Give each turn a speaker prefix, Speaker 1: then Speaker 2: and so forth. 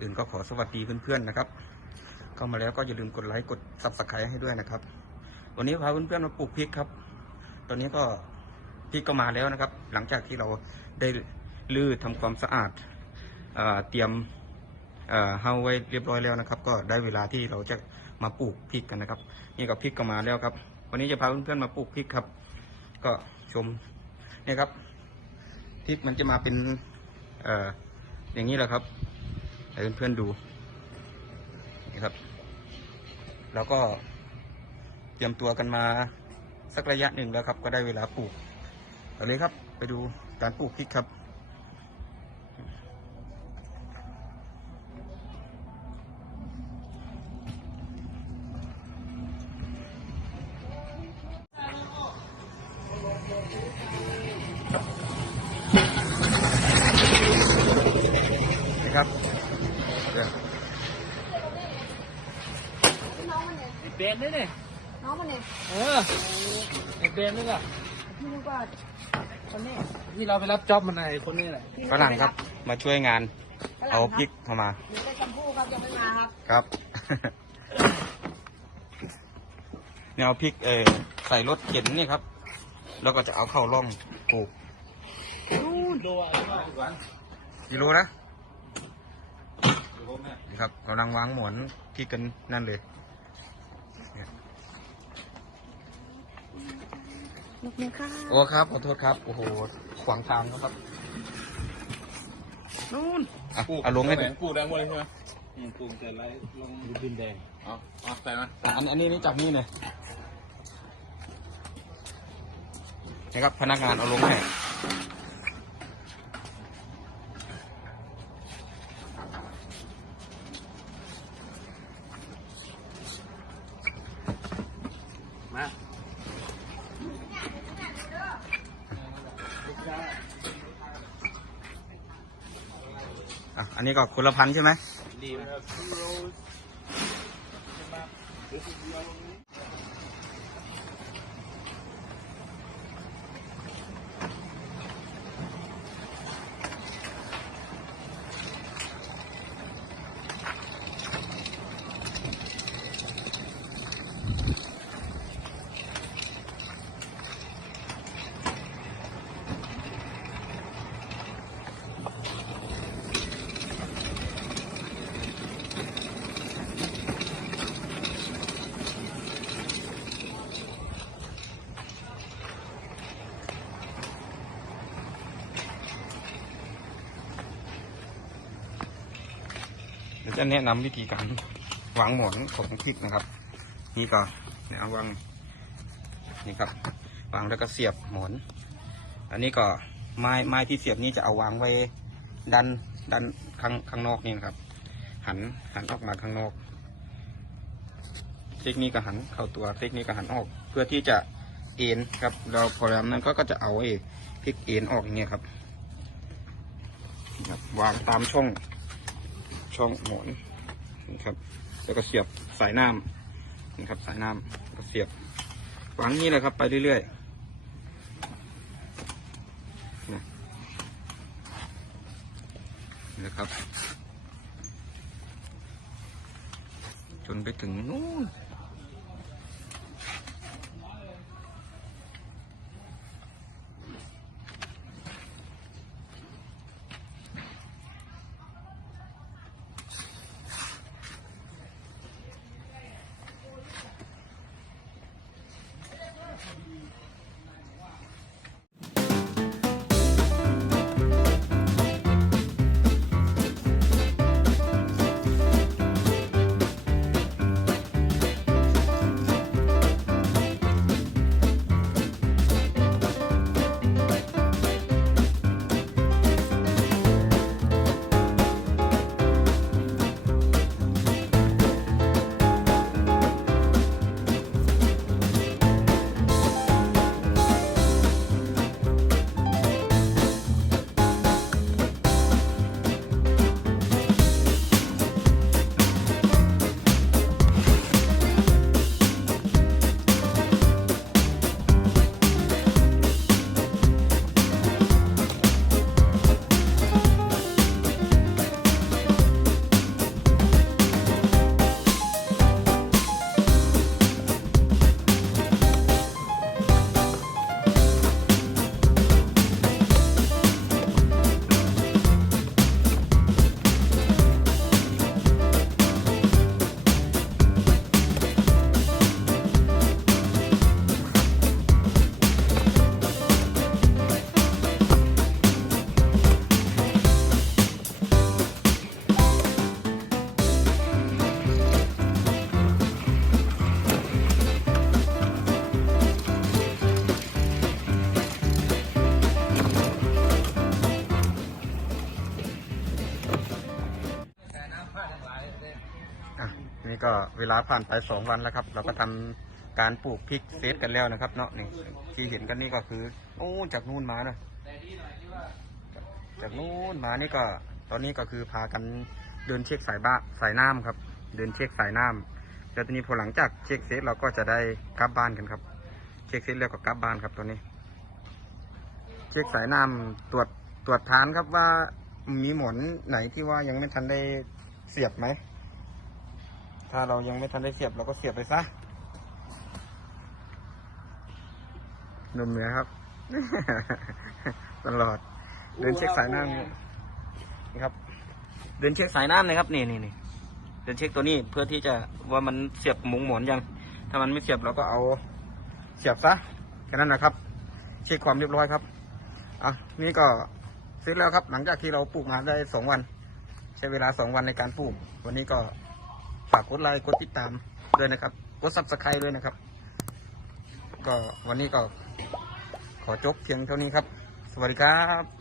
Speaker 1: อื่นก็ขอสวัสดีเพื่อนๆนะครับ เข้ามาแล้วก็อย่าลืมกดไลค์กดซับสไครต์ให้ด้วยนะครับ วันนี้พาเพื่อนๆมาปลูกพริกครับ ตอนนี้ก็พริกก็มาแล้วนะครับ หลังจากที่เราได้ลื้อทำความสะอาดเอเตรียมเอ่อเฮาไว้เรียบร้อยแล้วนะครับ ก็ได้เวลาที่เราจะมาปลูกพริกกันนะครับ นี่ก็พริกก็มาแล้วครับ วันนี้จะพาเพื่อนๆมาปลูกพริกครับ ก็ชมนี่ครับพริกมันจะมาเป็นออย่างนี้แหละครับ ให้เพื่อนๆดูนี่ครับ แล้วก็เตรียมตัวกันมาสักระยะหนึ่งแล้วครับ ก็ได้เวลาปลูกเอาเลยครับ ไปดูการปลูกพริกครับ นี่ครับเดี๋ยว
Speaker 2: น้ องมันเนี่ย
Speaker 3: ไอ้เบนนี่เนี่ย
Speaker 2: น้องมันเนี่ย
Speaker 3: เออไอ้เบนนี่ก็
Speaker 2: พี่นึกว่าคนนี้
Speaker 3: ที่เราไปรับจ็อบมันไอ้คนนี้แหละ
Speaker 2: พี่
Speaker 1: ฝรั่งครับ มาช่วยงาน
Speaker 2: ฝรั่ง
Speaker 1: เอา
Speaker 2: ครับ
Speaker 1: พริกเข้ามา
Speaker 2: หรือไปชมพู่ครับยังไม่มาครับ
Speaker 1: ครับเนี่ยเอาพริกเออใส่รถเข็นนี่ครับ แล้วก็จะเอาเข้าร่องปลูก
Speaker 3: ดูอะ
Speaker 1: กิโลนะนี่ครับกำลังวางหมอนพริกกันนั่นเลยเนี่ย
Speaker 2: ลูกนึงค่ะ
Speaker 1: โอ้ครับขอโทษครับโอ้โหขวางทางแล้วครับ
Speaker 3: นู่น
Speaker 1: อะเอาลงให้ดู
Speaker 4: ปลูกได้หมดเลยใช่ไหม
Speaker 3: อืมปรุงแต่ไรลงดินแดง
Speaker 4: อ๋ออ๋อใส่มา
Speaker 1: อะอันอันนี้นี่จากนี่เลยนี่ครับพนักงานเอาลงให้ อะอันนี้ก็คนละพันใช่ไหม
Speaker 3: ดีไหม
Speaker 1: จะแนะนำวิธีการวางหมอนของพริกนะครับ นี่ก็เนี่ยวางนี่ครับวางแล้วก็เสียบหมอน อันนี้ก็ไม้ไม้ที่เสียบนี้จะเอาวางไว้ดันดันข้างข้างนอกนี่นะครับ หันหันออกมาข้างนอกเทคนิคก็หันเข้าตัวเทคนิคก็หันออก เพื่อที่จะเอ็นครับ เราพอแล้วนั้นก็ก็จะเอาไอ้พริกเอ็นออกอย่างเงี้ยครับ วางตามช่อง ช่องหมอนนะครับ แล้วก็เสียบสายน้ำนะครับ สายน้ำก็เสียบวางนี้เลยครับ ไปเรื่อยๆนะนี่นะครับ จนไปถึงนู้น ก็เวลาผ่านไปสองวันแล้วครับ เราก็ทำการปลูกพริกเซตกันแล้วนะครับ เนาะนี่ที่เห็นกันนี่ก็คือโอ้จากนู่นมานะจากนู่นมานี่ก็ตอนนี้ก็คือพากันเดินเช็คสายบ้าสายน้ำครับ เดินเช็คสายน้ำแล้วทีนี้พอหลังจากเช็คเสร็จเราก็จะได้กลับบ้านกันครับ เช็คเสร็จแล้วก็กลับบ้านครับตัวนี้ เช็คสายน้ำตรวจตรวจทานครับว่ามีหมอนไหนที่ว่ายังไม่ทันได้เสียบไหม ถ้าเรายังไม่ทันได้เสียบเราก็เสียบไปซะหนุ่มเหนือครับ ตลอด เดินเช็คสายน้ำนี่ครับ เดินเช็คสายน้ำเลยครับนี่นี่นี่เดินเช็คตัวนี้เพื่อที่จะว่ามันเสียบหมุงหมอนยัง ถ้ามันไม่เสียบเราก็เอาเสียบซะแค่นั้นนะครับ เช็คความเรียบร้อยครับอะนี่ก็เสร็จแล้วครับ หลังจากที่เราปลูกมาได้สองวัน ใช้เวลาสองวันในการปลูก วันนี้ก็ ฝากกดไลค์กดติดตามด้วยนะครับ กดซับสไครต์ด้วยนะครับ ก็วันนี้ก็ขอจบเพียงเท่านี้ครับ สวัสดีครับ